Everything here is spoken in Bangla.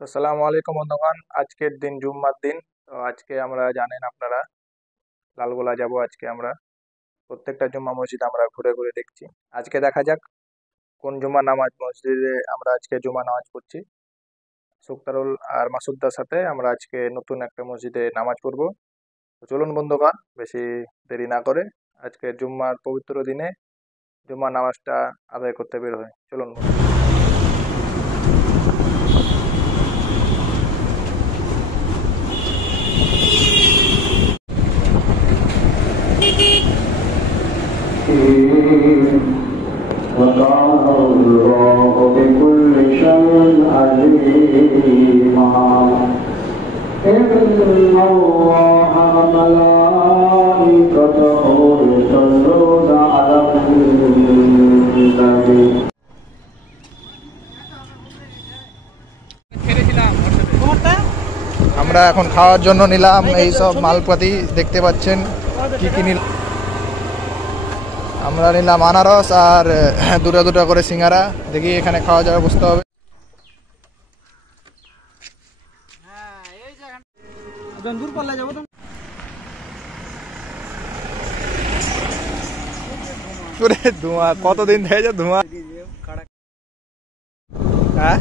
তো আসসালামু আলাইকুম বন্ধুগণ, আজকের দিন জুম্মার দিন। তো আজকে আমরা জানেন আপনারা লালগোলা যাব। আজকে আমরা প্রত্যেকটা জুম্মা মসজিদ আমরা ঘুরে ঘুরে দেখছি। আজকে দেখা যাক কোন জুম্মা নামাজ মসজিদে আমরা আজকে জুম্মা নামাজ পড়ছি। সুক্তারুল আর মাসুদ্দার সাথে আমরা আজকে নতুন একটা মসজিদে নামাজ পড়বো। তো চলুন বন্ধুগণ, বেশি দেরি না করে আজকে জুম্মার পবিত্র দিনে জুম্মা নামাজটা আদায় করতে বের হয়। চলুন বন্ধু। وكان الله بكل شيء عليما إن الله وملائكته يصلون على النبي আমরা এখন খাওয়ার জন্য নিলাম এই সব মালপাতি, দেখতে পাচ্ছেন কি কি নিলাম। আমরা নিলাম আনারস আর দুটো দুটো করে সিঙ্গারা। দেখি এখানে খাওয়া যাবে, বুঝতে হবে। ধোঁয়া কতদিন থেকে যে ধোঁয়া। হ্যাঁ,